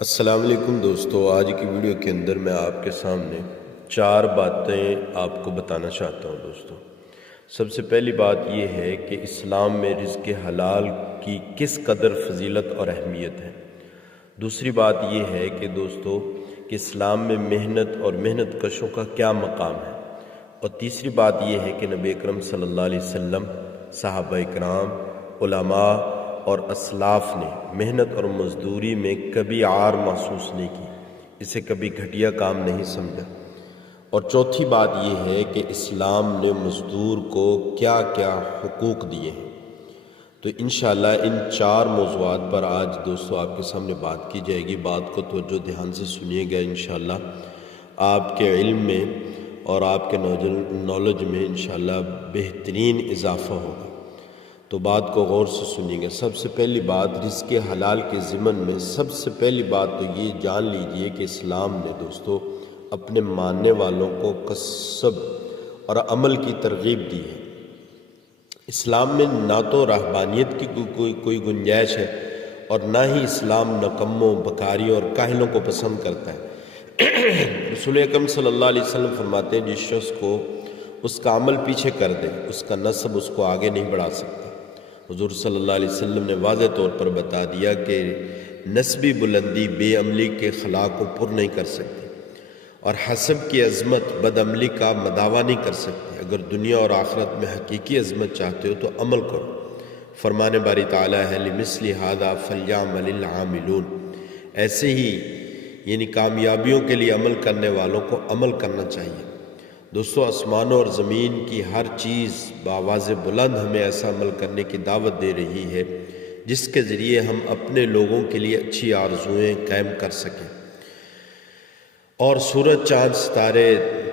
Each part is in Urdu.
السلام علیکم دوستو، آج کی ویڈیو کے اندر میں آپ کے سامنے 4 باتیں آپ کو بتانا چاہتا ہوں دوستو۔ سب سے پہلی بات یہ ہے کہ اسلام میں رزق حلال کی کس قدر فضیلت اور اہمیت ہے۔ دوسری بات یہ ہے کہ دوستو کہ اسلام میں محنت اور محنت کشوں کا کیا مقام ہے۔ اور تیسری بات یہ ہے کہ نبی اکرم صلی اللہ علیہ وسلم، صحابہ اکرام، علماء اور اسلاف نے محنت اور مزدوری میں کبھی عار محسوس نہیں کی، اسے کبھی گھٹیا کام نہیں سمجھا۔ اور چوتھی بات یہ ہے کہ اسلام نے مزدور کو کیا کیا حقوق دیے ہیں۔ تو انشاءاللہ ان 4 موضوعات پر آج دوستو آپ کے سامنے بات کی جائے گی۔ بات کو توجہ دھیان سے سنیے گا، انشاءاللہ آپ کے علم میں اور آپ کے نالج میں انشاءاللہ بہترین اضافہ ہوگا۔ تو بات کو غور سے سنیے گا۔ سب سے پہلی بات، رزق حلال کے ضمن میں سب سے پہلی بات تو یہ جان لیجئے کہ اسلام نے دوستو اپنے ماننے والوں کو کسب اور عمل کی ترغیب دی ہے۔ اسلام میں نہ تو رہبانیت کی کوئی گنجائش ہے اور نہ ہی اسلام نکموں، بکاریوں اور کاہلوں کو پسند کرتا ہے۔ رسول اکرم صلی اللہ علیہ وسلم فرماتے ہیں جس شخص کو اس کا عمل پیچھے کر دے، اس کا نسب اس کو آگے نہیں بڑھا سکتا۔ حضور صلی اللہ علیہ وسلم نے واضح طور پر بتا دیا کہ نسبی بلندی بے عملی کے خلا کو پر نہیں کر سکتی، اور حسب کی عظمت بد عملی کا مداوا نہیں کر سکتی۔ اگر دنیا اور آخرت میں حقیقی عظمت چاہتے ہو تو عمل کرو۔ فرمان باری تعالیٰ ہے لِمِثْلِ هَذَا فَلْيَعْمَلِ الْعَامِلُونَ، ایسے ہی یعنی کامیابیوں کے لیے عمل کرنے والوں کو عمل کرنا چاہیے۔ دوستو آسمانوں اور زمین کی ہر چیز بآواز بلند ہمیں ایسا عمل کرنے کی دعوت دے رہی ہے جس کے ذریعے ہم اپنے لوگوں کے لیے اچھی آرزوئیں قائم کر سکیں، اور سورج، چاند، ستارے،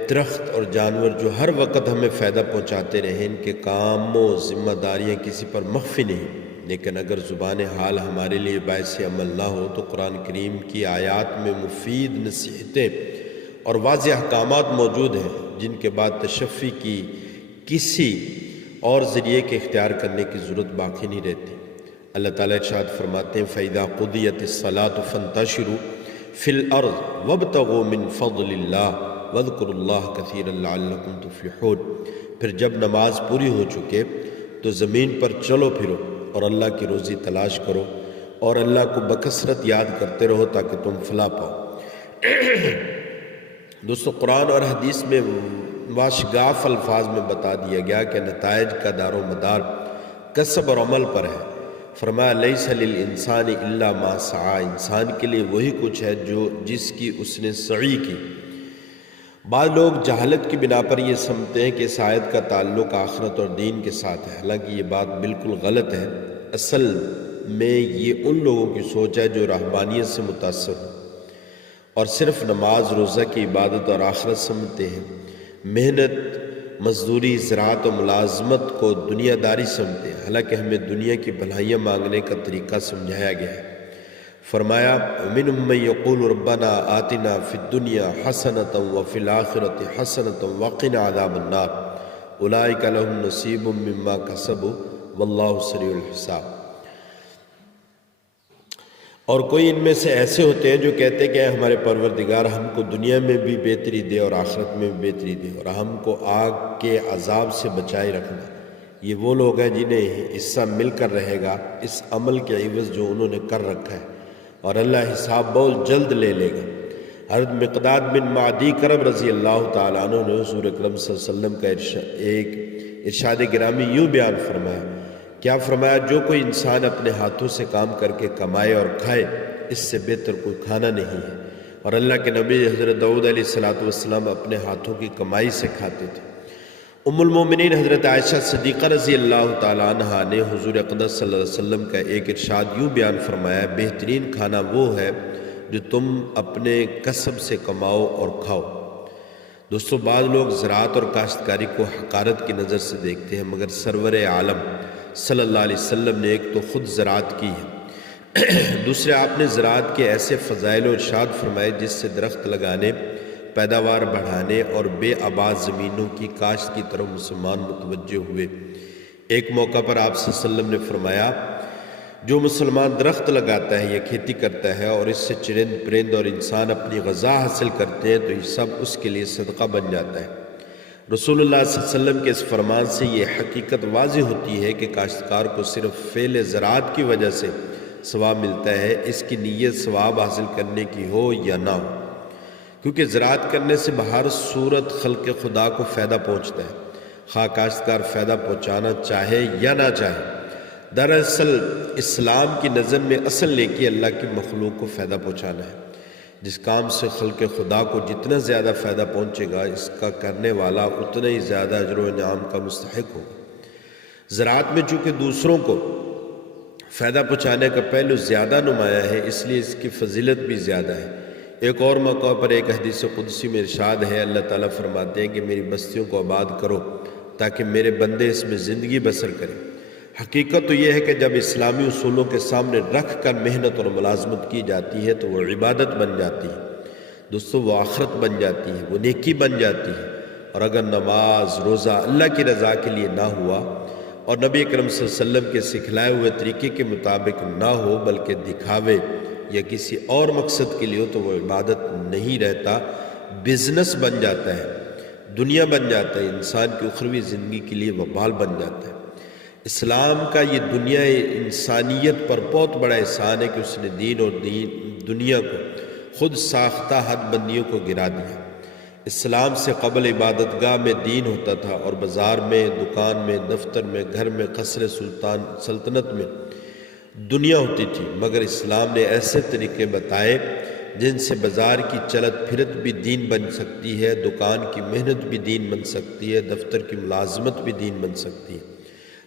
درخت اور جانور جو ہر وقت ہمیں فائدہ پہنچاتے رہیں، ان کے کام و ذمہ داریاں کسی پر مخفی نہیں۔ لیکن اگر زبان حال ہمارے لیے باعث عمل نہ ہو تو قرآن کریم کی آیات میں مفید نصیحتیں اور واضح احکامات موجود ہیں جن کے بعد تشفی کی کسی اور ذریعے کے اختیار کرنے کی ضرورت باقی نہیں رہتی۔ اللہ تعالیٰ ارشاد فرماتے ہیں فَإِذَا قُضِيَتِ الصَّلَاةُ فَانتَشِرُوا فِي الْأَرْضِ وَابْتَغُوا مِن فَضْلِ اللَّهِ وَاذْكُرُوا اللَّهَ كَثِيرًا لَعَلَّكُمْ تُفْلِحُونَ، پھر جب نماز پوری ہو چکے تو زمین پر چلو پھرو اور اللہ کی روزی تلاش کرو اور اللہ کو بکثرت یاد کرتے رہو تاکہ تم فلاح پاؤ۔ دوستو قرآن اور حدیث میں واشگاف الفاظ میں بتا دیا گیا کہ نتائج کا دار و مدار کسب اور عمل پر ہے۔ فرمایا لیس للانسان الا ما سعی، انسان کے لیے وہی کچھ ہے جس کی اس نے سعی کی۔ بعض لوگ جہالت کی بنا پر یہ سمجھتے ہیں کہ اس آیت کا تعلق آخرت اور دین کے ساتھ ہے، حالانکہ یہ بات بالکل غلط ہے۔ اصل میں یہ ان لوگوں کی سوچ ہے جو رہبانیت سے متاثر ہو اور صرف نماز، روزہ کی عبادت اور آخرت سمجھتے ہیں۔ محنت، مزدوری، زراعت و ملازمت کو دنیا داری سمجھتے ہیں، حالانکہ ہمیں دنیا کی بھلائیاں مانگنے کا طریقہ سمجھایا گیا ہے۔ فرمایا مِنْهُم مَّن يَقُولُ رَبَّنَا آتِنَا فِي الدُّنْيَا حَسَنَةً وَفِي الْآخِرَةِ حَسَنَةً وَقِنَا عَذَابَ النَّارِ أُولَٰئِكَ لَهُمْ نَصِيبٌ مِّمَّا كَسَبُوا وَاللَّهُ سَرِيعُ الْحِسَابِ۔ اور کوئی ان میں سے ایسے ہوتے ہیں جو کہتے ہیں کہ اے ہمارے پروردگار ہم کو دنیا میں بھی بہتری دے اور آخرت میں بھی بہتری دے، اور ہم کو آگ کے عذاب سے بچائے رکھنا۔ یہ وہ لوگ ہیں جنہیں حصہ مل کر رہے گا اس عمل کے عوض جو انہوں نے کر رکھا ہے، اور اللہ حساب بہت جلد لے لے گا۔ حضرت مقداد بن معدی کرب رضی اللہ تعالیٰ عنہ نے حضور اکرم صلی اللہ علیہ وسلم کا ایک ارشاد گرامی یوں بیان فرمایا، کیا فرمایا جو کوئی انسان اپنے ہاتھوں سے کام کر کے کمائے اور کھائے اس سے بہتر کوئی کھانا نہیں ہے۔ اور اللہ کے نبی حضرت داؤد علیہ السلام اپنے ہاتھوں کی کمائی سے کھاتے تھے۔ ام المومنین حضرت عائشہ صدیقہ رضی اللہ تعالیٰ عنہ نے حضور اقدس صلی اللہ علیہ وسلم کا ایک ارشاد یوں بیان فرمایا، بہترین کھانا وہ ہے جو تم اپنے کسب سے کماؤ اور کھاؤ۔ دوستو بعض لوگ زراعت اور کاشتکاری کو حقارت کی نظر سے دیکھتے ہیں، مگر سرور عالم صلی اللہ علیہ وسلم نے ایک تو خود زراعت کی ہے، دوسرے آپ نے زراعت کے ایسے فضائل و ارشاد فرمائے جس سے درخت لگانے، پیداوار بڑھانے اور بے آباد زمینوں کی کاشت کی طرف مسلمان متوجہ ہوئے۔ ایک موقع پر آپ صلی اللہ علیہ وسلم نے فرمایا جو مسلمان درخت لگاتا ہے یا کھیتی کرتا ہے اور اس سے چرند پرند اور انسان اپنی غذا حاصل کرتے ہیں تو یہ سب اس کے لیے صدقہ بن جاتا ہے۔ رسول اللہ صلی اللہ علیہ وسلم کے اس فرمان سے یہ حقیقت واضح ہوتی ہے کہ کاشتکار کو صرف فعل زراعت کی وجہ سے ثواب ملتا ہے، اس کی نیت ثواب حاصل کرنے کی ہو یا نہ ہو، کیونکہ زراعت کرنے سے بہر صورت خلق خدا کو فائدہ پہنچتا ہے، خواہ کاشتکار فائدہ پہنچانا چاہے یا نہ چاہے۔ دراصل اسلام کی نظر میں اصل نیکی اللہ کی مخلوق کو فائدہ پہنچانا ہے۔ جس کام سے خلق خدا کو جتنا زیادہ فائدہ پہنچے گا، اس کا کرنے والا اتنا ہی زیادہ اجر و انعام کا مستحق ہوگا۔ زراعت میں چونکہ دوسروں کو فائدہ پہنچانے کا پہلو زیادہ نمایاں ہے، اس لیے اس کی فضیلت بھی زیادہ ہے۔ ایک اور موقع پر ایک حدیث قدسی میں ارشاد ہے، اللہ تعالیٰ فرماتے ہیں کہ میری بستیوں کو آباد کرو تاکہ میرے بندے اس میں زندگی بسر کریں۔ حقیقت تو یہ ہے کہ جب اسلامی اصولوں کے سامنے رکھ کر محنت اور ملازمت کی جاتی ہے تو وہ عبادت بن جاتی ہے دوستو، وہ آخرت بن جاتی ہے، وہ نیکی بن جاتی ہے۔ اور اگر نماز روزہ اللہ کی رضا کے لیے نہ ہوا اور نبی اکرم صلی اللہ علیہ وسلم کے سکھلائے ہوئے طریقے کے مطابق نہ ہو بلکہ دکھاوے یا کسی اور مقصد کے لیے ہو تو وہ عبادت نہیں رہتا، بزنس بن جاتا ہے، دنیا بن جاتا ہے، انسان کی اخروی زندگی کے لیے وبال بن جاتا ہے۔ اسلام کا یہ دنیا انسانیت پر بہت بڑا احسان ہے کہ اس نے دین اور دنیا کو خود ساختہ حد بندیوں کو گرا دیا۔ اسلام سے قبل عبادت گاہ میں دین ہوتا تھا اور بازار میں، دکان میں، دفتر میں، گھر میں، قصر سلطنت میں دنیا ہوتی تھی، مگر اسلام نے ایسے طریقے بتائے جن سے بازار کی چلت پھرت بھی دین بن سکتی ہے، دکان کی محنت بھی دین بن سکتی ہے، دفتر کی ملازمت بھی دین بن سکتی ہے،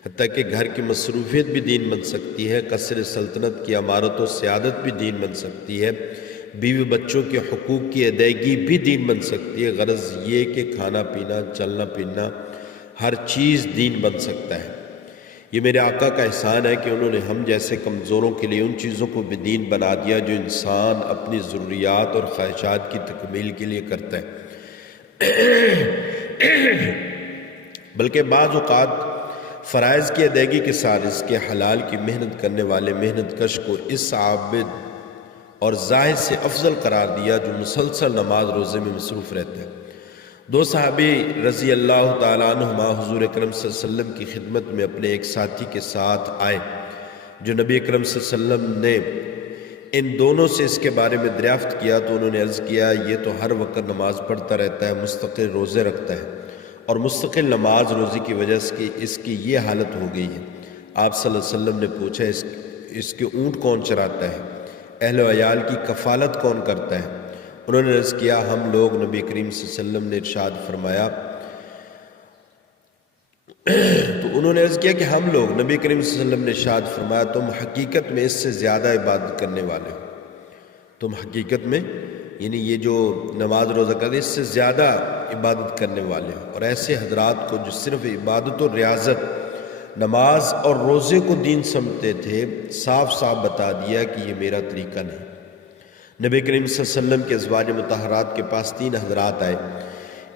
حتیٰ کہ گھر کی مصروفیت بھی دین بن سکتی ہے، قصر سلطنت کی عمارت و سیادت بھی دین بن سکتی ہے، بیوی بچوں کے حقوق کی ادائیگی بھی دین بن سکتی ہے۔ غرض یہ کہ کھانا پینا، چلنا پھرنا، ہر چیز دین بن سکتا ہے۔ یہ میرے آقا کا احسان ہے کہ انہوں نے ہم جیسے کمزوروں کے لیے ان چیزوں کو بھی دین بنا دیا جو انسان اپنی ضروریات اور خواہشات کی تکمیل کے لیے کرتا ہے، بلکہ بعض اوقات فرائض کی ادائیگی کے ساتھ اس کے حلال کی محنت کرنے والے محنت کش کو اس عابد اور زاہد سے افضل قرار دیا جو مسلسل نماز روزے میں مصروف رہتا ہے۔ دو صحابی رضی اللہ تعالیٰ عنہما حضور اکرم صلی اللہ علیہ وسلم کی خدمت میں اپنے ایک ساتھی کے ساتھ آئے جو نبی اکرم صلی اللہ علیہ وسلم نے ان دونوں سے اس کے بارے میں دریافت کیا تو انہوں نے عرض کیا، یہ تو ہر وقت نماز پڑھتا رہتا ہے، مستقل روزے رکھتا ہے اور مستقل نماز روزی کی وجہ سے اس کی یہ حالت ہو گئی ہے۔ آپ صلی اللہ علیہ وسلم نے پوچھا، اس کے اونٹ کون چراتا ہے؟ اہل و عیال کی کفالت کون کرتا ہے؟ انہوں نے عرض کیا، ہم لوگ۔ نبی کریم صلی اللہ علیہ وسلم نے ارشاد فرمایا تو انہوں نے عرض کیا کہ ہم لوگ۔ نبی کریم صلی اللہ علیہ وسلم نے ارشاد فرمایا، تم حقیقت میں اس سے زیادہ عبادت کرنے والے ہو۔ تم حقیقت میں، یعنی یہ جو نماز روزہ کرتے اس سے زیادہ عبادت کرنے والے ہو۔ اور ایسے حضرات کو جو صرف عبادت و ریاضت، نماز اور روزے کو دین سمجھتے تھے، صاف صاف بتا دیا کہ یہ میرا طریقہ نہیں۔ نبی کریم صلی اللہ علیہ وسلم کے ازواج مطہرات کے پاس 3 حضرات آئے،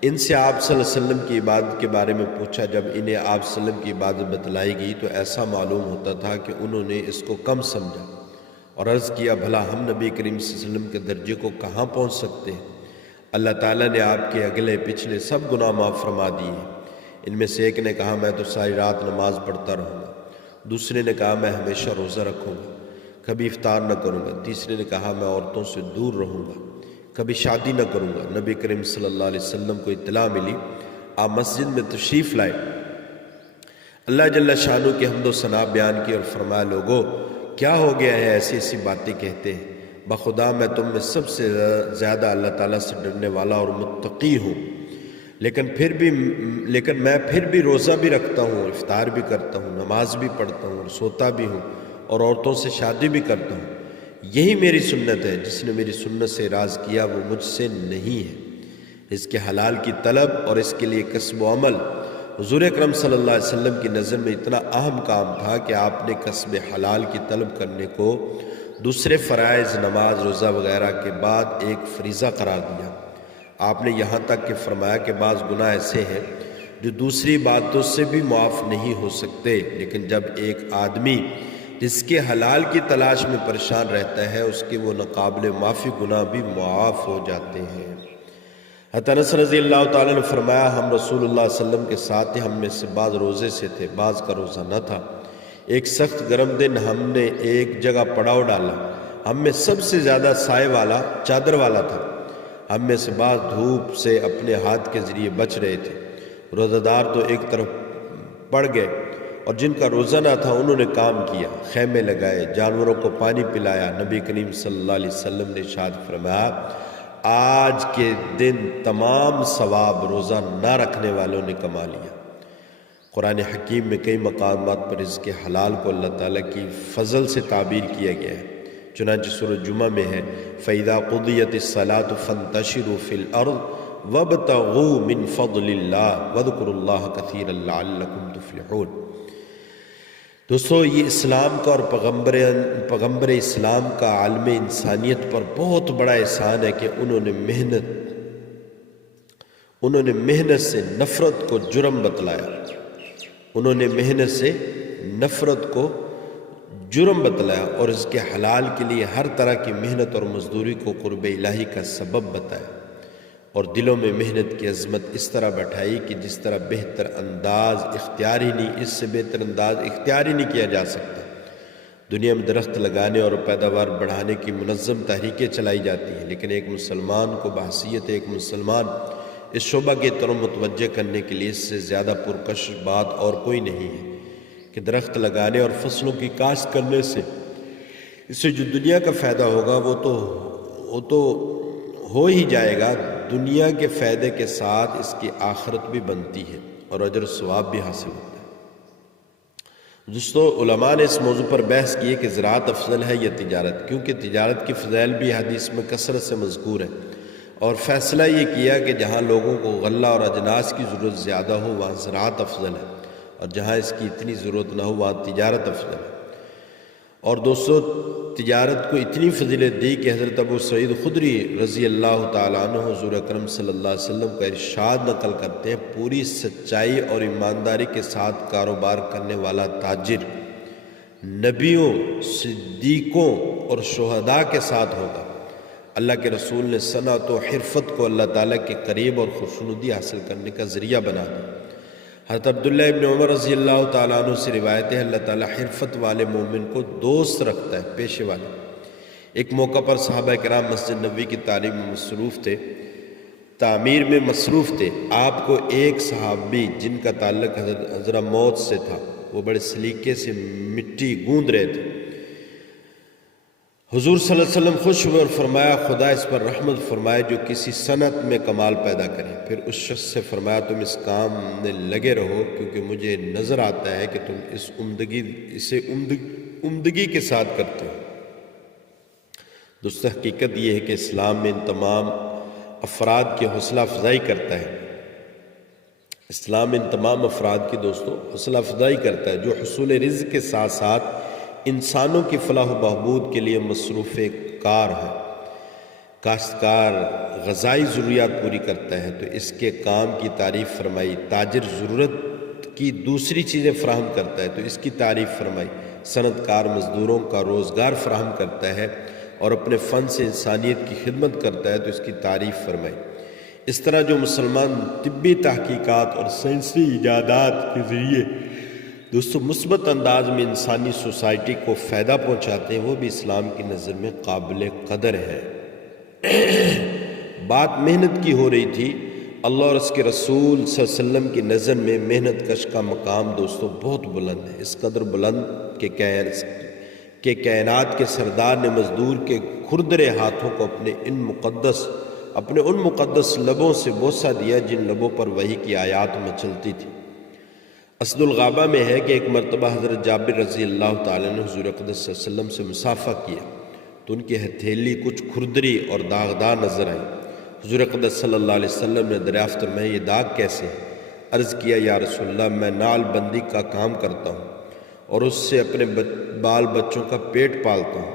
ان سے آپ صلی اللہ علیہ وسلم کی عبادت کے بارے میں پوچھا۔ جب انہیں آپ صلی اللہ علیہ وسلم کی عبادت بتلائی گئی تو ایسا معلوم ہوتا تھا کہ انہوں نے اس کو کم سمجھا اور عرض کیا، بھلا ہم نبی کریم صلی اللہ علیہ وسلم کے درجے کو کہاں پہنچ سکتے ہیں؟ اللہ تعالیٰ نے آپ کے اگلے پچھلے سب گناہ معاف فرما دیے ہیں۔ ان میں سے ایک نے کہا، میں تو ساری رات نماز پڑھتا رہوں گا۔ دوسرے نے کہا، میں ہمیشہ روزہ رکھوں گا، کبھی افطار نہ کروں گا۔ تیسرے نے کہا، میں عورتوں سے دور رہوں گا، کبھی شادی نہ کروں گا۔ نبی کریم صلی اللہ علیہ وسلم کو اطلاع ملی، آپ مسجد میں تشریف لائے، اللہ جل شانہ کی حمد و ثنا بیان کی اور فرمایا، لوگو کیا ہو گیا ہے ایسی ایسی باتیں کہتے ہیں؟ بخدا میں تم میں سب سے زیادہ اللہ تعالیٰ سے ڈرنے والا اور متقی ہوں، لیکن میں پھر بھی روزہ بھی رکھتا ہوں، افطار بھی کرتا ہوں، نماز بھی پڑھتا ہوں اور سوتا بھی ہوں اور عورتوں سے شادی بھی کرتا ہوں۔ یہی میری سنت ہے، جس نے میری سنت سے اعراض کیا وہ مجھ سے نہیں ہے۔ اس کے حلال کی طلب اور اس کے لیے کسب و عمل حضور اکرم صلی اللہ علیہ وسلم کی نظر میں اتنا اہم کام تھا کہ آپ نے کسب حلال کی طلب کرنے کو دوسرے فرائض، نماز روزہ وغیرہ کے بعد ایک فریضہ قرار دیا۔ آپ نے یہاں تک کہ فرمایا کہ بعض گناہ ایسے ہیں جو دوسری باتوں سے بھی معاف نہیں ہو سکتے، لیکن جب ایک آدمی رزق حلال کی تلاش میں پریشان رہتا ہے اس کے وہ ناقابل معافی گناہ بھی معاف ہو جاتے ہیں۔ حضرت انس رضی اللہ تعالیٰ نے فرمایا ہم رسول اللہ صلی اللہ علیہ وسلم کے ساتھ تھے، ہم میں سے بعض روزے سے تھے، بعض کا روزہ نہ تھا۔ ایک سخت گرم دن ہم نے ایک جگہ پڑاؤ ڈالا، ہم میں سب سے زیادہ سائے والا چادر والا تھا، ہم میں سے بعض دھوپ سے اپنے ہاتھ کے ذریعے بچ رہے تھے۔ روزہ دار تو ایک طرف پڑ گئے اور جن کا روزہ نہ تھا انہوں نے کام کیا، خیمے لگائے، جانوروں کو پانی پلایا۔ نبی کریم صلی اللہ علیہ وسلم نے ارشاد فرمایا آج کے دن تمام ثواب روزہ نہ رکھنے والوں نے کما لیا۔ قرآن حکیم میں کئی مقامات پر رزق حلال کو اللہ تعالیٰ کی فضل سے تعبیر کیا گیا ہے، چنانچہ سورۃ جمعہ میں ہے فَإِذَا قُضِيَتِ الصَّلَاةُ فَانتَشِرُوا فِي الْأَرْضِ وَابْتَغُوا مِنْ فَضْلِ اللَّهِ وَاذْكُرُوا اللَّهَ كَثِيرًا لَعَلَّكُمْ تُفْلِحُونَ۔ دوستو یہ اسلام کا اور پیغمبر اسلام کا عالم انسانیت پر بہت بڑا احسان ہے کہ انہوں نے محنت سے نفرت کو جرم بتلایا، انہوں نے محنت سے نفرت کو جرم بتلایا اور اس کے حلال کے لیے ہر طرح کی محنت اور مزدوری کو قرب الہی کا سبب بتایا، اور دلوں میں محنت کی عظمت اس طرح بٹھائی کہ جس طرح بہتر انداز اختیار ہی نہیں، اس سے بہتر انداز اختیار ہی نہیں کیا جا سکتا۔ دنیا میں درخت لگانے اور پیداوار بڑھانے کی منظم تحریکیں چلائی جاتی ہیں، لیکن ایک مسلمان کو بحیثیت ایک مسلمان اس شعبہ کی طرف متوجہ کرنے کے لیے اس سے زیادہ پرکش بات اور کوئی نہیں ہے کہ درخت لگانے اور فصلوں کی کاشت کرنے سے اس سے جو دنیا کا فائدہ ہوگا وہ تو ہو ہی جائے گا، دنیا کے فائدے کے ساتھ اس کی آخرت بھی بنتی ہے اور اجر و ثواب بھی حاصل ہوتا ہے۔ دوستو علماء نے اس موضوع پر بحث کی ہے کہ زراعت افضل ہے یا تجارت، کیونکہ تجارت کی فضائل بھی حدیث میں کثرت سے مذکور ہے، اور فیصلہ یہ کیا کہ جہاں لوگوں کو غلہ اور اجناس کی ضرورت زیادہ ہو وہاں زراعت افضل ہے، اور جہاں اس کی اتنی ضرورت نہ ہو وہاں تجارت افضل ہے۔ اور دوستو تجارت کو اتنی فضیلت دی کہ حضرت ابو سعید خدری رضی اللہ تعالیٰ عنہ حضور اکرم صلی اللہ علیہ وسلم کا ارشاد نقل کرتے ہیں پوری سچائی اور ایمانداری کے ساتھ کاروبار کرنے والا تاجر نبیوں، صدیقوں اور شہداء کے ساتھ ہوگا۔ اللہ کے رسول نے صنعت و حرفت کو اللہ تعالیٰ کے قریب اور خوشنودی حاصل کرنے کا ذریعہ بنا دیا۔ حضرت عبداللہ ابن عمر رضی اللہ تعالیٰ عنہ سے روایت ہے اللہ تعالیٰ حرفت والے مومن کو دوست رکھتا ہے، پیشے والے۔ ایک موقع پر صحابہ کرام مسجد نبوی کی تعمیر میں مصروف تھے۔ آپ کو ایک صحابی جن کا تعلق حضرت موت سے تھا، وہ بڑے سلیقے سے مٹی گوندھ رہے تھے۔ حضور صلی اللہ علیہ وسلم خوش ہوئے اور فرمایا خدا اس پر رحمت فرمائے جو کسی صنعت میں کمال پیدا کرے۔ پھر اس شخص سے فرمایا تم اس کام میں لگے رہو کیونکہ مجھے نظر آتا ہے کہ تم اسے عمدگی کے ساتھ کرتے ہو۔ دوستو حقیقت یہ ہے کہ اسلام میں ان تمام افراد کی حوصلہ افزائی کرتا ہے۔ اسلام ان تمام افراد کی دوستو حوصلہ افزائی کرتا ہے جو حصول رزق کے ساتھ ساتھ انسانوں کی فلاح و بہبود کے لیے مصروف کار ہے۔ کاشتکار غذائی ضروریات پوری کرتا ہے تو اس کے کام کی تعریف فرمائی، تاجر ضرورت کی دوسری چیزیں فراہم کرتا ہے تو اس کی تعریف فرمائی، صنعت کار مزدوروں کا روزگار فراہم کرتا ہے اور اپنے فن سے انسانیت کی خدمت کرتا ہے تو اس کی تعریف فرمائی۔ اس طرح جو مسلمان طبی تحقیقات اور سائنسی ایجادات کے ذریعے دوستو مثبت انداز میں انسانی سوسائٹی کو فائدہ پہنچاتے ہیں وہ بھی اسلام کی نظر میں قابل قدر ہے۔ بات محنت کی ہو رہی تھی، اللہ اور اس کے رسول صلی اللہ علیہ وسلم کی نظر میں محنت کش کا مقام دوستو بہت بلند ہے، اس قدر بلند کہ کائنات کے سردار نے مزدور کے کھردرے ہاتھوں کو اپنے ان مقدس لبوں سے بوسہ دیا جن لبوں پر وحی کی آیات مچلتی تھی۔ اسد الغابہ میں ہے کہ ایک مرتبہ حضرت جابر رضی اللہ تعالیٰ نے حضور اقدس صلی اللہ علیہ وسلم سے مصافحہ کیا تو ان کی ہتھیلی کچھ کھردری اور داغدار نظر آئی۔ حضور اقدس صلی اللہ علیہ وسلم نے دریافت فرمایا یہ داغ کیسے ہے؟ عرض کیا یا رسول اللہ میں نال بندی کا کام کرتا ہوں اور اس سے اپنے بال بچوں کا پیٹ پالتا ہوں۔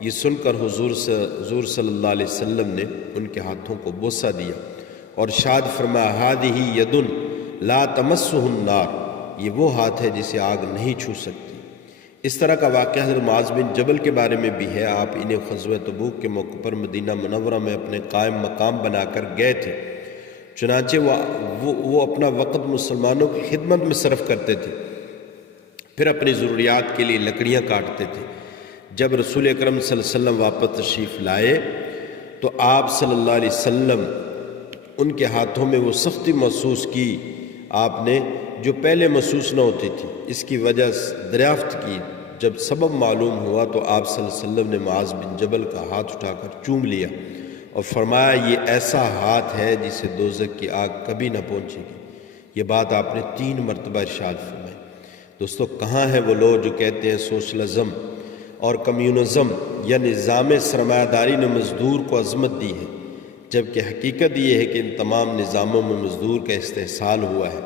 یہ سن کر حضور صلی اللہ علیہ وسلم نے ان کے ہاتھوں کو بوسہ دیا اور ارشاد فرمایا ہذہ ید لا تمسہ النار، یہ وہ ہاتھ ہے جسے آگ نہیں چھو سکتی۔ اس طرح کا واقعہ حضرت معاذ بن جبل کے بارے میں بھی ہے۔ آپ انہیں غزوہ تبوک کے موقع پر مدینہ منورہ میں اپنے قائم مقام بنا کر گئے تھے، چنانچہ وہ اپنا وقت مسلمانوں کی خدمت میں صرف کرتے تھے، پھر اپنی ضروریات کے لیے لکڑیاں کاٹتے تھے۔ جب رسول اکرم صلی اللہ علیہ وسلم واپس تشریف لائے تو آپ صلی اللہ علیہ وسلم ان کے ہاتھوں میں وہ سختی محسوس کی آپ نے جو پہلے محسوس نہ ہوتی تھی۔ اس کی وجہ دریافت کی، جب سبب معلوم ہوا تو آپ صلی اللہ علیہ وسلم نے معاذ بن جبل کا ہاتھ اٹھا کر چوم لیا اور فرمایا یہ ایسا ہاتھ ہے جسے دوزخ کی آگ کبھی نہ پہنچے گی۔ یہ بات آپ نے 3 مرتبہ ارشاد فرمائی۔ دوستو، کہاں ہیں وہ لوگ جو کہتے ہیں سوشلزم اور کمیونزم یا نظام سرمایہ داری نے مزدور کو عظمت دی ہے، جبکہ حقیقت یہ ہے کہ ان تمام نظاموں میں مزدور کا استحصال ہوا ہے،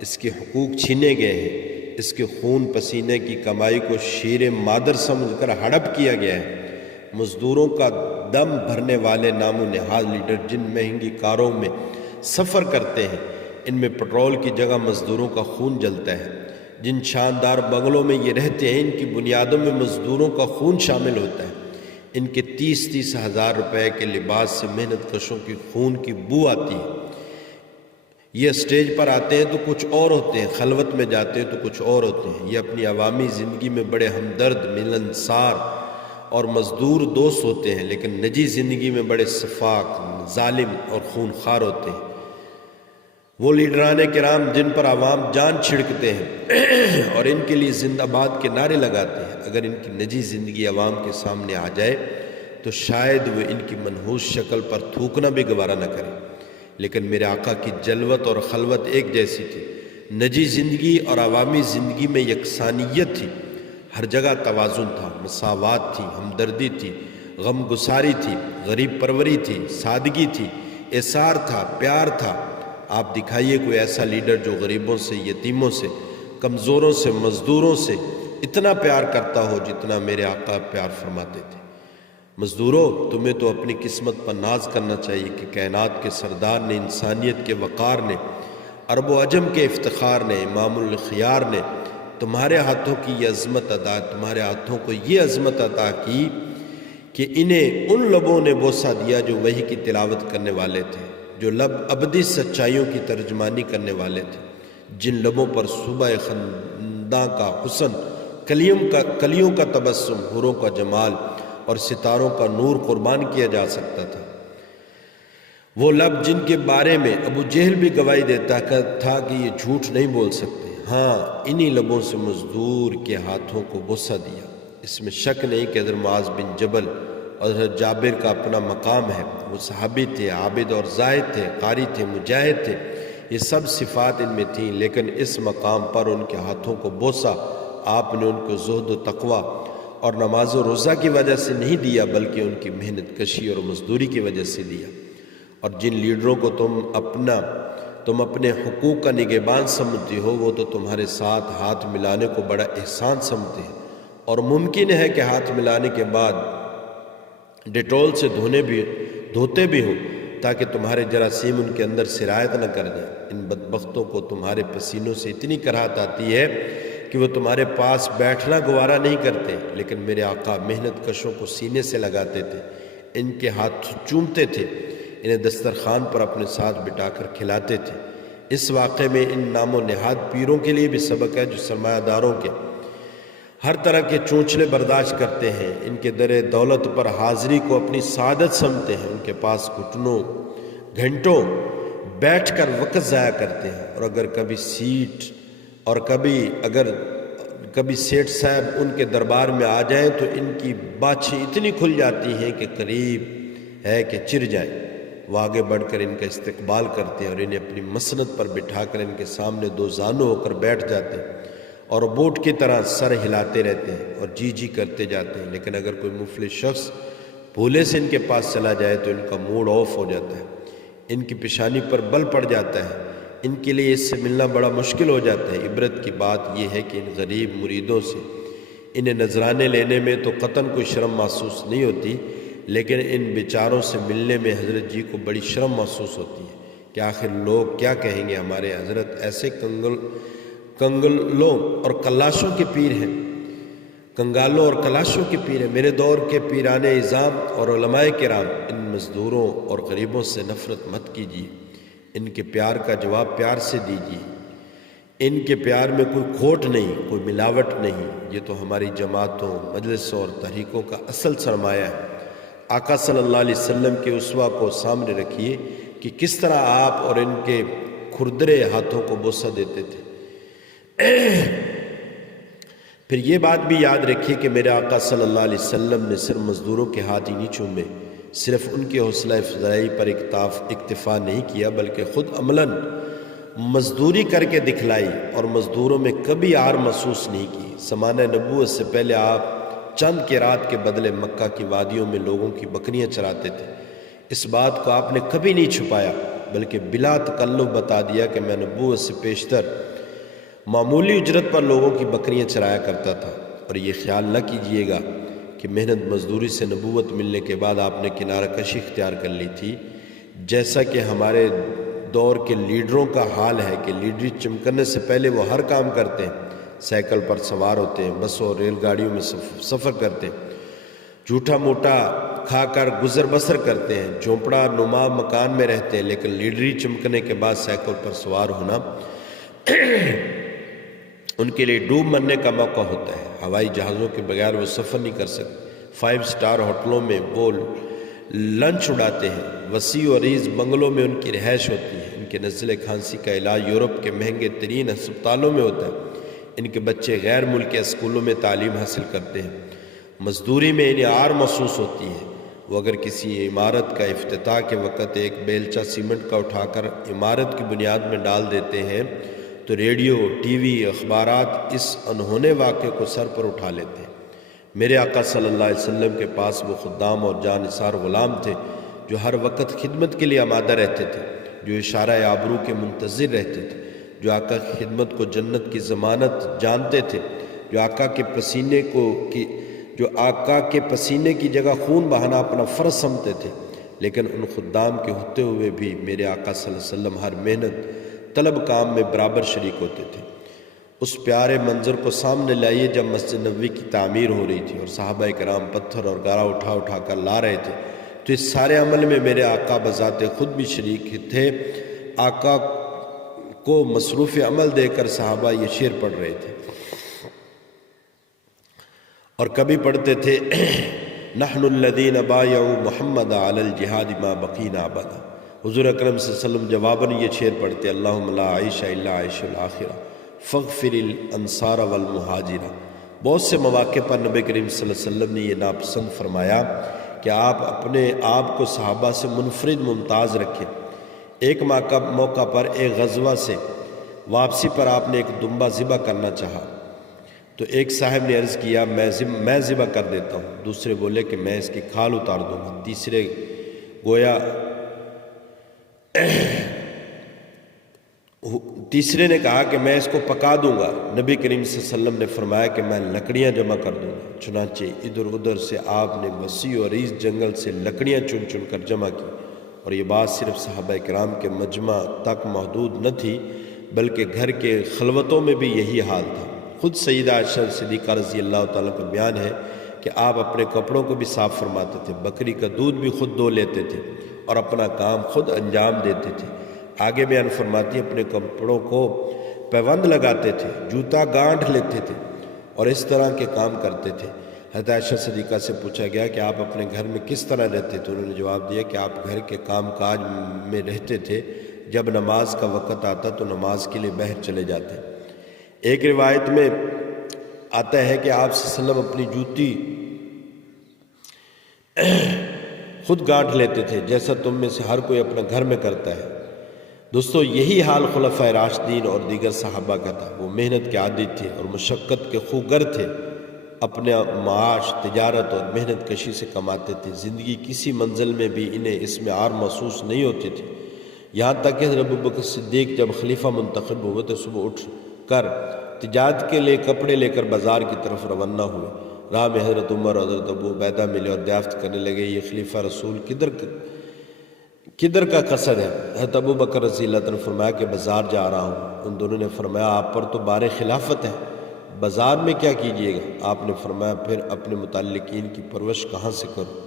اس کے حقوق چھینے گئے ہیں، اس کے خون پسینے کی کمائی کو شیر مادر سمجھ کر ہڑپ کیا گیا ہے۔ مزدوروں کا دم بھرنے والے نام و نہاد لیڈر جن مہنگی کاروں میں سفر کرتے ہیں، ان میں پٹرول کی جگہ مزدوروں کا خون جلتا ہے۔ جن شاندار بنگلوں میں یہ رہتے ہیں، ان کی بنیادوں میں مزدوروں کا خون شامل ہوتا ہے۔ ان کے 30 ہزار روپے کے لباس سے محنت کشوں کی خون کی بو آتی ہے۔ یہ اسٹیج پر آتے ہیں تو کچھ اور ہوتے ہیں، خلوت میں جاتے ہیں تو کچھ اور ہوتے ہیں۔ یہ اپنی عوامی زندگی میں بڑے ہمدرد، ملنسار اور مزدور دوست ہوتے ہیں، لیکن نجی زندگی میں بڑے شفاق، ظالم اور خونخوار ہوتے ہیں۔ وہ لیڈران کرام جن پر عوام جان چھڑکتے ہیں اور ان کے لیے زندہ باد کے نعرے لگاتے ہیں، اگر ان کی نجی زندگی عوام کے سامنے آ جائے تو شاید وہ ان کی منحوس شکل پر تھوکنا بھی گوارا نہ کرے۔ لیکن میرے آقا کی جلوت اور خلوت ایک جیسی تھی۔ نجی زندگی اور عوامی زندگی میں یکسانیت تھی، ہر جگہ توازن تھا، مساوات تھی، ہمدردی تھی، غم گساری تھی، غریب پروری تھی، سادگی تھی، ایثار تھا، پیار تھا۔ آپ دکھائیے کوئی ایسا لیڈر جو غریبوں سے، یتیموں سے، کمزوروں سے، مزدوروں سے اتنا پیار کرتا ہو جتنا میرے آقا پیار فرماتے تھے۔ مزدوروں، تمہیں تو اپنی قسمت پر ناز کرنا چاہیے کہ کائنات کے سردار نے، انسانیت کے وقار نے، عرب و عجم کے افتخار نے، امام الخیار نے تمہارے ہاتھوں کی یہ عظمت عطا، تمہارے ہاتھوں کو یہ عظمت عطا کی کہ انہیں ان لبوں نے بوسہ دیا جو وحی کی تلاوت کرنے والے تھے، جو لب ابدی سچائیوں کی ترجمانی کرنے والے تھے، جن لبوں پر صبح خنداں کا حسن، کلیوں کا تبسم، حوروں کا جمال اور ستاروں کا نور قربان کیا جا سکتا تھا۔ وہ لب جن کے بارے میں ابو جہل بھی گواہی دیتا تھا کہ یہ جھوٹ نہیں بول سکتے، ہاں انہی لبوں سے مزدور کے ہاتھوں کو بوسہ دیا۔ اس میں شک نہیں کہ حضرت معاذ بن جبل اور حضرت جابر کا اپنا مقام ہے۔ وہ صحابی تھے، عابد اور زاہد تھے، قاری تھے، مجاہد تھے، یہ سب صفات ان میں تھیں، لیکن اس مقام پر ان کے ہاتھوں کو بوسہ آپ نے ان کو زہد و تقوی اور نماز و روزہ کی وجہ سے نہیں دیا، بلکہ ان کی محنت کشی اور مزدوری کی وجہ سے دیا۔ اور جن لیڈروں کو تم اپنے حقوق کا نگہبان سمجھتے ہو، وہ تو تمہارے ساتھ ہاتھ ملانے کو بڑا احسان سمجھتے ہیں، اور ممکن ہے کہ ہاتھ ملانے کے بعد ڈیٹول سے دھوتے بھی ہوں تاکہ تمہارے جراثیم ان کے اندر سرایت نہ کر جائیں۔ ان بدبختوں کو تمہارے پسینوں سے اتنی کراہت آتی ہے کہ وہ تمہارے پاس بیٹھنا گوارا نہیں کرتے، لیکن میرے آقا محنت کشوں کو سینے سے لگاتے تھے، ان کے ہاتھ چومتے تھے، انہیں دسترخوان پر اپنے ساتھ بٹھا کر کھلاتے تھے۔ اس واقعے میں ان نام و نہاد پیروں کے لیے بھی سبق ہے جو سرمایہ داروں کے ہر طرح کے چونچلے برداشت کرتے ہیں، ان کے در دولت پر حاضری کو اپنی سعادت سمجھتے ہیں، ان کے پاس گھنٹوں بیٹھ کر وقت ضائع کرتے ہیں، اور اگر کبھی سیٹ صاحب ان کے دربار میں آ جائیں تو ان کی باچھیں اتنی کھل جاتی ہیں کہ قریب ہے کہ چر جائیں۔ وہ آگے بڑھ کر ان کا استقبال کرتے ہیں اور انہیں اپنی مسند پر بٹھا کر ان کے سامنے دو زانو ہو کر بیٹھ جاتے ہیں اور بوٹ کی طرح سر ہلاتے رہتے ہیں اور جی کرتے جاتے ہیں۔ لیکن اگر کوئی مفلس شخص بھولے سے ان کے پاس چلا جائے تو ان کا موڈ آف ہو جاتا ہے، ان کی پیشانی پر بل پڑ جاتا ہے، ان کے لیے اس سے ملنا بڑا مشکل ہو جاتا ہے۔ عبرت کی بات یہ ہے کہ ان غریب مریدوں سے انہیں نذرانے لینے میں تو قطعاً کوئی شرم محسوس نہیں ہوتی، لیکن ان بیچاروں سے ملنے میں حضرت جی کو بڑی شرم محسوس ہوتی ہے کہ آخر لوگ کیا کہیں گے، ہمارے حضرت ایسے کنگلوں اور کلاشوں کے پیر ہیں۔ کنگالوں اور کلاشوں کے پیر ہیں۔ میرے دور کے پیران اعظام اور علماء کرام، ان مزدوروں اور غریبوں سے نفرت مت کیجیے، ان کے پیار کا جواب پیار سے دیجیے۔ ان کے پیار میں کوئی کھوٹ نہیں، کوئی ملاوٹ نہیں، یہ تو ہماری جماعتوں، مجلسوں اور تحریکوں کا اصل سرمایہ ہے۔ آقا صلی اللہ علیہ وسلم کے اسوہ کو سامنے رکھیے کہ کس طرح آپ اور ان کے کھردرے ہاتھوں کو بوسہ دیتے تھے۔ پھر یہ بات بھی یاد رکھیے کہ میرے آقا صلی اللہ علیہ وسلم نے صرف مزدوروں کے ہاتھ ہی نہیں چومے، صرف ان کی حوصلہ افزائی پر اکتفا نہیں کیا، بلکہ خود عملاً مزدوری کر کے دکھلائی اور مزدوروں میں کبھی آر محسوس نہیں کی۔ زمانہ نبوت سے پہلے آپ چند قیرات کے بدلے مکہ کی وادیوں میں لوگوں کی بکریاں چراتے تھے۔ اس بات کو آپ نے کبھی نہیں چھپایا، بلکہ بلا تکلف بتا دیا کہ میں نبوت سے پیشتر معمولی اجرت پر لوگوں کی بکریاں چرایا کرتا تھا۔ اور یہ خیال نہ کیجیے گا کہ محنت مزدوری سے نبوت ملنے کے بعد آپ نے کنارہ کشی اختیار کر لی تھی، جیسا کہ ہمارے دور کے لیڈروں کا حال ہے کہ لیڈری چمکنے سے پہلے وہ ہر کام کرتے ہیں، سائیکل پر سوار ہوتے ہیں، بسوں اور ریل گاڑیوں میں سفر کرتے ہیں، جھوٹا موٹا کھا کر گزر بسر کرتے ہیں، جھونپڑا نما مکان میں رہتے ہیں، لیکن لیڈری چمکنے کے بعد سائیکل پر سوار ہونا ان کے لیے ڈوب مرنے کا موقع ہوتا ہے۔ ہوائی جہازوں کے بغیر وہ سفر نہیں کر سکتے، 5 سٹار ہوٹلوں میں وہ لنچ اڑاتے ہیں، وسیع و عریض بنگلوں میں ان کی رہائش ہوتی ہے، ان کے نزلے کھانسی کا علاج یورپ کے مہنگے ترین ہسپتالوں میں ہوتا ہے، ان کے بچے غیر ملکی اسکولوں میں تعلیم حاصل کرتے ہیں۔ مزدوری میں انہیں آر محسوس ہوتی ہے۔ وہ اگر کسی عمارت کا افتتاح کے وقت ایک بیلچہ سیمنٹ کا اٹھا کر عمارت کی بنیاد میں ڈال دیتے ہیں تو ریڈیو، ٹی وی، اخبارات اس انہونے واقعے کو سر پر اٹھا لیتے ہیں۔ میرے آقا صلی اللہ علیہ وسلم کے پاس وہ خدام اور جان نثار غلام تھے جو ہر وقت خدمت کے لیے آمادہ رہتے تھے، جو اشارہ آبرو کے منتظر رہتے تھے، جو آقا کی خدمت کو جنت کی ضمانت جانتے تھے، جو آقا کے پسینے کی جگہ خون بہانا اپنا فرض سمجھتے تھے۔ لیکن ان خدام کے ہوتے ہوئے بھی میرے آقا صلی اللہ علیہ وسلم ہر محنت طلب کام میں برابر شریک ہوتے تھے۔ اس پیارے منظر کو سامنے لائیے جب مسجد نبوی کی تعمیر ہو رہی تھی اور صحابہ کرام پتھر اور گارا اٹھا کر لا رہے تھے، تو اس سارے عمل میں میرے آقا بذات خود بھی شریک تھے۔ آقا کو مصروف عمل دے کر صحابہ یہ شعر پڑھ رہے تھے اور کبھی پڑھتے تھے نحن الذین بایعوا محمد علی الجہاد ما بقینا ابدا۔ حضور اکرم صلی اللہ علیہ وسلم جواباً یہ شعر پڑھتے اللہم لا عیش الا عیش الاخرہ فاغفر الانصار والمہاجرہ۔ بہت سے مواقع پر نبی کریم صلی اللہ علیہ وسلم نے یہ ناپسند فرمایا کہ آپ اپنے آپ کو صحابہ سے منفرد ممتاز رکھیں۔ ایک موقع پر ایک غزوہ سے واپسی پر آپ نے ایک دمبا ذبح کرنا چاہا تو ایک صاحب نے عرض کیا میں ذبح کر دیتا ہوں، دوسرے بولے کہ میں اس کی کھال اتار دوں گا، تیسرے نے کہا کہ میں اس کو پکا دوں گا۔ نبی کریم صلی اللہ علیہ وسلم نے فرمایا کہ میں لکڑیاں جمع کر دوں گا۔ چنانچہ ادھر ادھر سے آپ نے وسیع و عریض جنگل سے لکڑیاں چن چن کر جمع کی، اور یہ بات صرف صحابہ کرام کے مجمع تک محدود نہ تھی بلکہ گھر کے خلوتوں میں بھی یہی حال تھا۔ خود سیدہ عائشہ صدیقہ رضی اللہ تعالیٰ کا بیان ہے کہ آپ اپنے کپڑوں کو بھی صاف فرماتے تھے، بکری کا دودھ بھی خود دھو لیتے تھے اور اپنا کام خود انجام دیتے تھے۔ آگے بیان فرماتی اپنے کپڑوں کو پیوند لگاتے تھے، جوتا گانٹھ لیتے تھے اور اس طرح کے کام کرتے تھے۔ حضرت عائشہ صدیقہ سے پوچھا گیا کہ آپ اپنے گھر میں کس طرح رہتے تھے؟ انہوں نے جواب دیا کہ آپ گھر کے کام کاج میں رہتے تھے، جب نماز کا وقت آتا تو نماز کے لیے باہر چلے جاتے۔ ایک روایت میں آتا ہے کہ آپ صلی اللہ علیہ وسلم اپنی جوتی خود گانٹھ لیتے تھے جیسا تم میں سے ہر کوئی اپنا گھر میں کرتا ہے۔ دوستو یہی حال خلفائے راشدین اور دیگر صحابہ کا تھا۔ وہ محنت کے عادی تھے اور مشقت کے خوگر تھے، اپنے معاش تجارت اور محنت کشی سے کماتے تھے۔ زندگی کسی منزل میں بھی انہیں اس میں آر محسوس نہیں ہوتی تھی، یہاں تک کہ حضرت ابوبکر صدیق جب خلیفہ منتخب ہوئے تو صبح اٹھ کر تجارت کے لیے کپڑے لے کر بازار کی طرف روانہ ہوئے۔ راہ میں حضرت عمر اور حضرت ابو عبیدہ ملے اور دریافت کرنے لگے یہ خلیفہ رسول کدھر کا قصد ہے؟ حضرت ابو بکر رضی اللہ عنہ نے فرمایا کہ بازار جا رہا ہوں۔ ان دونوں نے فرمایا آپ پر تو بار خلافت ہے، بازار میں کیا کیجیے گا؟ آپ نے فرمایا پھر اپنے متعلقین کی پرورش کہاں سے کرو؟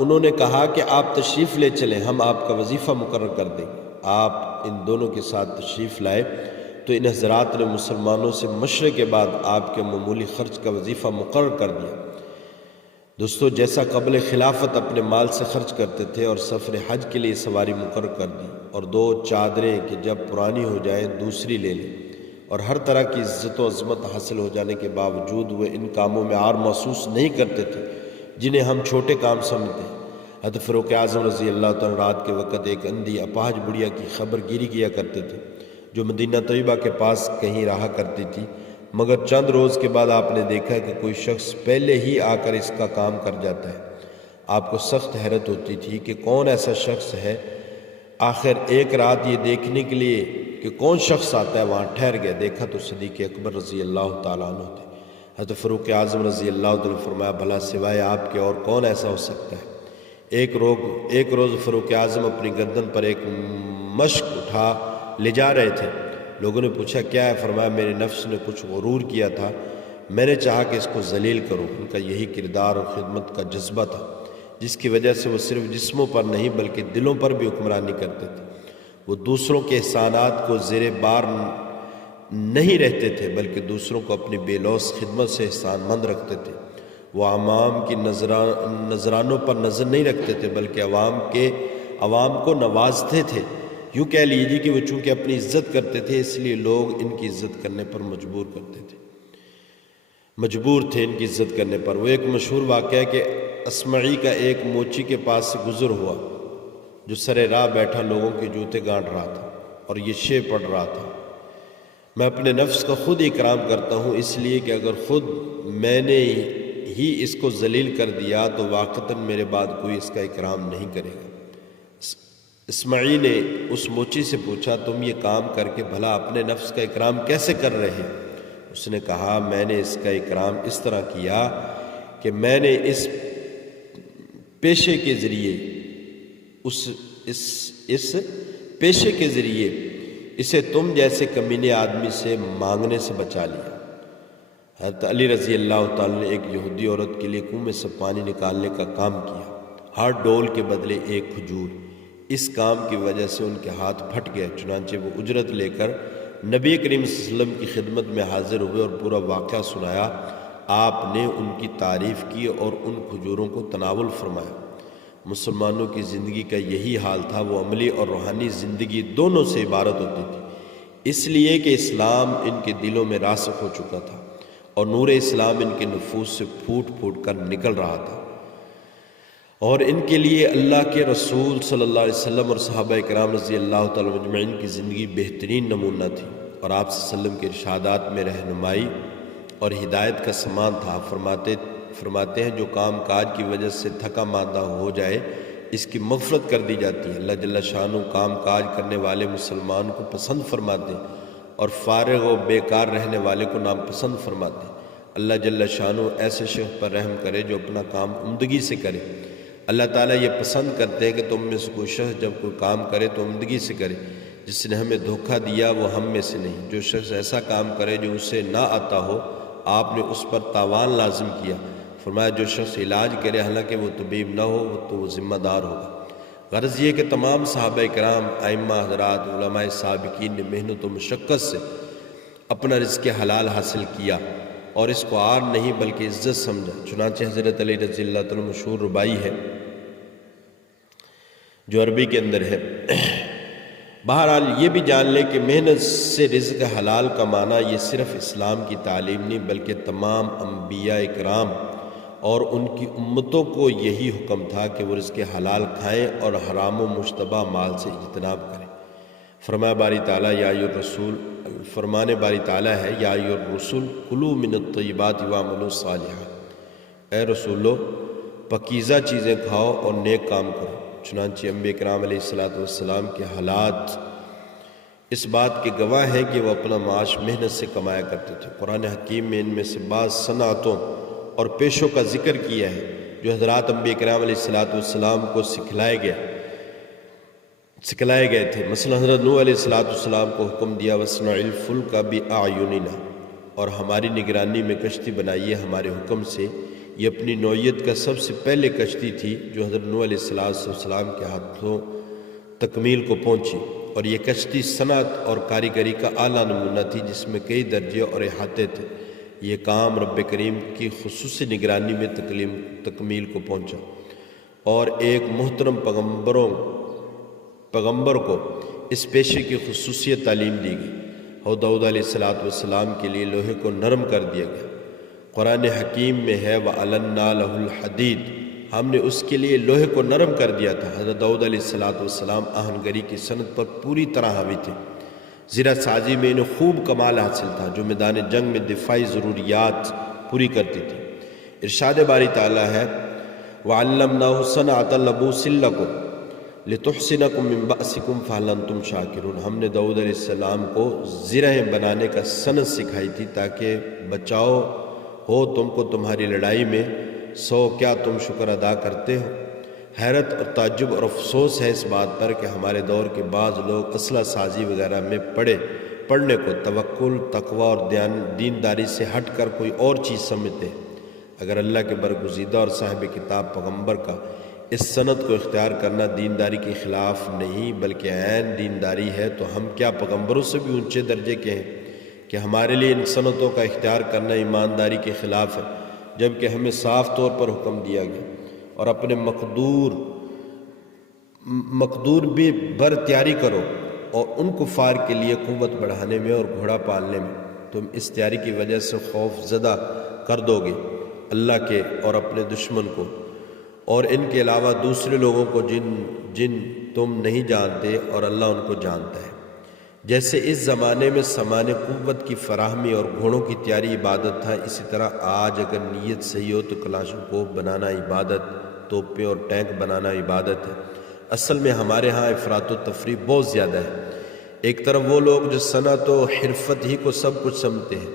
انہوں نے کہا کہ آپ تشریف لے چلیں، ہم آپ کا وظیفہ مقرر کر دیں گے۔ آپ ان دونوں کے ساتھ تشریف لائے تو ان حضرات نے مسلمانوں سے مشورے کے بعد آپ کے معمولی خرچ کا وظیفہ مقرر کر دیا۔ دوستو، جیسا قبل خلافت اپنے مال سے خرچ کرتے تھے اور سفر حج کے لیے سواری مقرر کر دی، اور 2 چادریں کہ جب پرانی ہو جائیں دوسری لے لیں، اور ہر طرح کی عزت و عظمت حاصل ہو جانے کے باوجود وہ ان کاموں میں عار محسوس نہیں کرتے تھے جنہیں ہم چھوٹے کام سمجھتے ہیں۔ حضرت فاروق اعظم رضی اللہ تعالیٰ رات کے وقت ایک اندھی اپاہج بڑھیا کی خبر گیری کیا کرتے تھے جو مدینہ طیبہ کے پاس کہیں رہا کرتی تھی، مگر چند روز کے بعد آپ نے دیکھا کہ کوئی شخص پہلے ہی آ کر اس کا کام کر جاتا ہے۔ آپ کو سخت حیرت ہوتی تھی کہ کون ایسا شخص ہے۔ آخر ایک رات یہ دیکھنے کے لیے کہ کون شخص آتا ہے وہاں ٹھہر گیا، دیکھا تو صدیق اکبر رضی اللہ تعالیٰ عنہ تھے۔ حضرت فاروق اعظم رضی اللہ تعالیٰ عنہ فرمایا بھلا سوائے آپ کے اور کون ایسا ہو سکتا ہے؟ ایک روز فاروق اعظم اپنی گردن پر ایک مشق اٹھا لے جا رہے تھے۔ لوگوں نے پوچھا کیا ہے؟ فرمایا میرے نفس نے کچھ غرور کیا تھا، میں نے چاہا کہ اس کو ذلیل کروں۔ ان کا یہی کردار اور خدمت کا جذبہ تھا جس کی وجہ سے وہ صرف جسموں پر نہیں بلکہ دلوں پر بھی حکمرانی کرتے تھے۔ وہ دوسروں کے احسانات کو زیر بار نہیں رہتے تھے بلکہ دوسروں کو اپنی بے لوث خدمت سے احسان مند رکھتے تھے۔ وہ عوام کی نذرانوں پر نظر نہیں رکھتے تھے بلکہ عوام کو نوازتے تھے۔ یوں کہہ لیجیے کہ وہ چونکہ اپنی عزت کرتے تھے اس لیے لوگ ان کی عزت کرنے پر مجبور تھے ان کی عزت کرنے پر۔ وہ ایک مشہور واقعہ ہے کہ اسمعی کا ایک موچی کے پاس سے گزر ہوا جو سر راہ بیٹھا لوگوں کے جوتے گانٹ رہا تھا اور یہ شعر پڑھ رہا تھا، میں اپنے نفس کا خود اکرام کرتا ہوں اس لیے کہ اگر خود میں نے ہی اس کو ذلیل کر دیا تو واقعتاً میرے بعد کوئی اس کا اکرام نہیں کرے گا۔ اسماعیل نے اس موچی سے پوچھا تم یہ کام کر کے بھلا اپنے نفس کا اکرام کیسے کر رہے ہیں؟ اس نے کہا میں نے اس کا اکرام اس طرح کیا کہ میں نے اس پیشے کے ذریعے اسے تم جیسے کمینے آدمی سے مانگنے سے بچا لیا۔ حضرت علی رضی اللہ تعالیٰ نے ایک یہودی عورت کے لیے کنویں سے پانی نکالنے کا کام کیا، ہر ڈول کے بدلے ایک کھجور۔ اس کام کی وجہ سے ان کے ہاتھ پھٹ گئے، چنانچہ وہ اجرت لے کر نبی کریم صلی اللہ علیہ وسلم کی خدمت میں حاضر ہوئے اور پورا واقعہ سنایا۔ آپ نے ان کی تعریف کی اور ان کھجوروں کو تناول فرمایا۔ مسلمانوں کی زندگی کا یہی حال تھا، وہ عملی اور روحانی زندگی دونوں سے عبارت ہوتی تھی، اس لیے کہ اسلام ان کے دلوں میں راسخ ہو چکا تھا اور نور اسلام ان کے نفوس سے پھوٹ پھوٹ کر نکل رہا تھا، اور ان کے لیے اللہ کے رسول صلی اللہ علیہ وسلم اور صحابہ کرام رضی اللہ تعالیٰ مجمعین کی زندگی بہترین نمونہ تھی اور آپ صلی اللہ علیہ وسلم کے ارشادات میں رہنمائی اور ہدایت کا سامان تھا۔ فرماتے ہیں جو کام کاج کی وجہ سے تھکا ماندہ ہو جائے اس کی مغفرت کر دی جاتی ہے۔ اللہ جل شانہ کام کاج کرنے والے مسلمان کو پسند فرماتے ہیں اور فارغ و بیکار رہنے والے کو ناپسند فرماتے ہیں۔ اللہ جل شانہ ایسے شخص پر رحم کرے جو اپنا کام عمدگی سے کرے۔ اللہ تعالیٰ یہ پسند کرتے ہیں کہ تم میں سے کوئی شخص جب کوئی کام کرے تو عمدگی سے کرے۔ جس نے ہمیں دھوکہ دیا وہ ہم میں سے نہیں۔ جو شخص ایسا کام کرے جو اسے نہ آتا ہو آپ نے اس پر تاوان لازم کیا۔ فرمایا جو شخص علاج کرے حالانکہ وہ طبیب نہ ہو تو وہ ذمہ دار ہوگا۔ غرض یہ کہ تمام صحابہ کرام، ائمہ حضرات، علماء سابقین نے محنت و مشقت سے اپنا رزق حلال حاصل کیا اور اس کو عار نہیں بلکہ عزت سمجھا۔ چنانچہ حضرت علی رضی اللہ تعالیٰ مشہور ربائی ہے جو عربی کے اندر ہے۔ بہرحال یہ بھی جان لے کہ محنت سے رزق حلال کا معنی یہ صرف اسلام کی تعلیم نہیں بلکہ تمام انبیاء کرام اور ان کی امتوں کو یہی حکم تھا کہ وہ رزق حلال کھائیں اور حرام و مشتبہ مال سے اجتناب کریں۔ فرمایا باری تعالیٰ یا ایھا الرسول، فرمان باری تعالیٰ ہے یا ایھا الرسول کلوا من الطیبات واعملوا صالحا، اے رسولو پاکیزہ چیزیں کھاؤ اور نیک کام کرو۔ چنانچہ انبیاء کرام علیہ السلام کے حالات اس بات کے گواہ ہیں کہ وہ اپنا معاش محنت سے کمایا کرتے تھے۔ قرآن حکیم میں ان میں سے بعض صنعتوں اور پیشوں کا ذکر کیا ہے جو حضرات انبیاء کرام علیہ السلام کو سکھلائے گئے۔ سکھلائے گئے تھے۔ مثلا حضرت نوح علیہ السلام کو حکم دیا وَاصْنَعِ الْفُلْكَ بِأَعْيُنِنَا، اور ہماری نگرانی میں کشتی بنائیے ہمارے حکم سے۔ یہ اپنی نوعیت کا سب سے پہلے کشتی تھی جو حضرت نوح علیہ السلام کے ہاتھوں تکمیل کو پہنچی، اور یہ کشتی صنعت اور کاریگری کا اعلیٰ نمونہ تھی جس میں کئی درجے اور احاطے تھے۔ یہ کام رب کریم کی خصوصی نگرانی میں تکمیل کو پہنچا، اور ایک محترم پیغمبر کو اس پیشے کی خصوصیت تعلیم دی گئی۔ حضرت داؤد علیہ السلام کے لیے لوہے کو نرم کر دیا گیا۔ قرآن حکیم میں ہے وَأَلَنَّا لَهُ الْحَدِيدَ، ہم نے اس کے لیے لوہے کو نرم کر دیا تھا۔ حضرت داؤد علیہ السلام آہنگری کی صنعت پر پوری طرح حاوی تھے۔ زرہ سازی میں انہیں خوب کمال حاصل تھا جو میدان جنگ میں دفاعی ضروریات پوری کرتی تھی۔ ارشاد باری تعالیٰ ہے وَعَلَّمْنَاهُ صَنْعَةَ لَبُوسٍ لَكُمْ لِتُحْصِنَكُم مِّن بَأْسِكُمْ فَهَلْ أَنتُمْ شَاكِرُونَ، ہم نے داؤد علیہ السلام کو زرہیں بنانے کا صنعت سکھائی تھی تاکہ بچاؤ ہو تم کو تمہاری لڑائی میں، کیا تم شکر ادا کرتے ہو؟ حیرت اور تعجب اور افسوس ہے اس بات پر کہ ہمارے دور کے بعض لوگ اسلحہ سازی وغیرہ میں پڑھنے کو توکل، تقوی اور دینداری سے ہٹ کر کوئی اور چیز سمجھتے ہیں۔ اگر اللہ کے برگزیدہ اور صاحب کتاب پیغمبر کا اس صنعت کو اختیار کرنا دینداری کے خلاف نہیں بلکہ عین دینداری ہے، تو ہم کیا پیغمبروں سے بھی اونچے درجے کے ہیں کہ ہمارے لیے ان صنعتوں کا اختیار کرنا ایمانداری کے خلاف ہے، جبکہ ہمیں صاف طور پر حکم دیا گیا اور اپنے مقدور بھی بر تیاری کرو، اور ان کفار کے لیے قوت بڑھانے میں اور گھوڑا پالنے میں تم اس تیاری کی وجہ سے خوف زدہ کر دو گے اللہ کے اور اپنے دشمن کو اور ان کے علاوہ دوسرے لوگوں کو جن تم نہیں جانتے، اور اللہ ان کو جانتا ہے۔ جیسے اس زمانے میں سامان قوت کی فراہمی اور گھوڑوں کی تیاری عبادت تھا، اسی طرح آج اگر نیت صحیح ہو تو کلاشنکوف بنانا عبادت، توپیں اور ٹینک بنانا عبادت ہے۔ اصل میں ہمارے ہاں افراط و تفریح بہت زیادہ ہے۔ ایک طرف وہ لوگ جو صنعت و حرفت ہی کو سب کچھ سمجھتے ہیں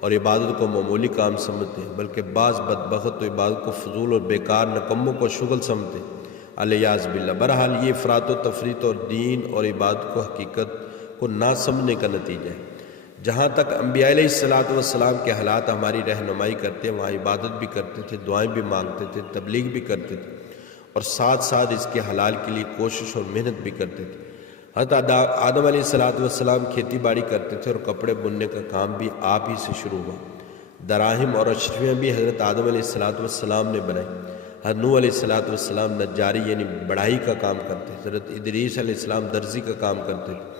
اور عبادت کو معمولی کام سمجھتے ہیں، بلکہ بعض بدبخت تو عبادت کو فضول اور بیکار نکموں کو شغل سمجھتے ہیں، الیاذ باللہ۔ بہرحال یہ افراط و تفریط اور دین اور عبادت کو حقیقت کو نہ سمجھنے کا نتیجہ ہے۔ جہاں تک انبیاء علیہ السلام کے حالات ہماری رہنمائی کرتے وہاں عبادت بھی کرتے تھے، دعائیں بھی مانگتے تھے، تبلیغ بھی کرتے تھے، اور ساتھ ساتھ اس کے حلال کے لیے کوشش اور محنت بھی کرتے تھے۔ حضرت آدم علیہ السلام کھیتی باڑی کرتے تھے اور کپڑے بننے کا کام بھی آپ ہی سے شروع ہوا۔ دراہم اور اشرفیاں بھی حضرت آدم علیہ السلام نے بنائی۔ حضرت نوح علیہ السلام نجاری یعنی بڑھائی کا کام کرتے تھے۔ حضرت ادریس علیہ السلام درزی کا کام کرتے تھے۔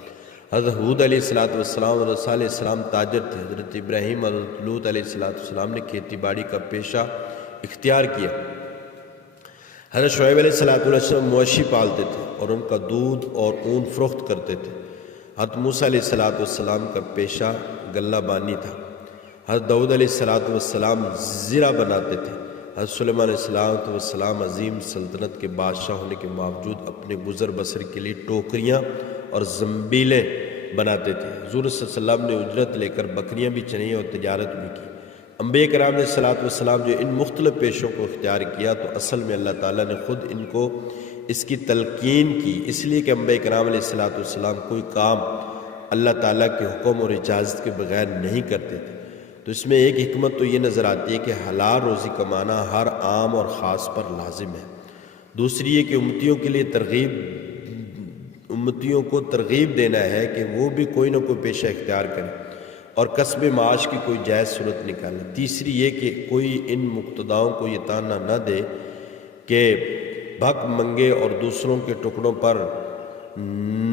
حضرت حود علیہ السلام اور صالح علیہ السلام تاجر تھے۔ حضرت ابراہیم اور حضرت لوط علیہ السلام نے کھیتی باڑی کا پیشہ اختیار کیا۔ حضرت شعیب علیہ السلام مویشی پالتے تھے اور ان کا دودھ اور اون فروخت کرتے تھے۔ حضرت موسیٰ علیہ السلام کا پیشہ غلہ بانی تھا۔ حضرت داؤد علیہ السلام زرہ بناتے تھے۔ حضرت سلیمان علیہ السلام عظیم سلطنت کے بادشاہ ہونے کے باوجود اپنے گزر بسر کے لیے ٹوکریاں اور زنبیلیں بناتے تھے۔ حضور صلی اللہ علیہ وسلم نے اجرت لے کر بکریاں بھی چریں اور تجارت بھی کی۔ انبیاء کرام علیہ السلام جو ان مختلف پیشوں کو اختیار کیا تو اصل میں اللہ تعالیٰ نے خود ان کو اس کی تلقین کی، اس لیے کہ انبیاء کرام علیہ السلام کوئی کام اللہ تعالیٰ کے حکم اور اجازت کے بغیر نہیں کرتے تھے۔ تو اس میں ایک حکمت تو یہ نظر آتی ہے کہ حلال روزی کمانا ہر عام اور خاص پر لازم ہے۔ دوسری یہ کہ امتیوں کو ترغیب دینا ہے کہ وہ بھی کوئی نہ کوئی پیشہ اختیار کریں اور کسب معاش کی کوئی جائز صورت نکالیں۔ تیسری یہ کہ کوئی ان مقتداؤں کو یہ تانا نہ دے کہ بھک منگے اور دوسروں کے ٹکڑوں پر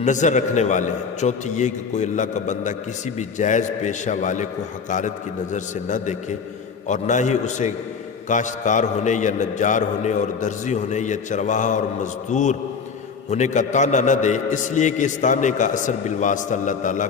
نظر رکھنے والے ہیں۔ چوتھی یہ کہ کوئی اللہ کا بندہ کسی بھی جائز پیشہ والے کو حقارت کی نظر سے نہ دیکھے اور نہ ہی اسے کاشتکار ہونے یا نجار ہونے اور درزی ہونے یا چرواہا اور مزدور ہونے کا تانا نہ دے، اس لیے کہ اس تانے کا اثر بالواسطہ اللہ تعالیٰ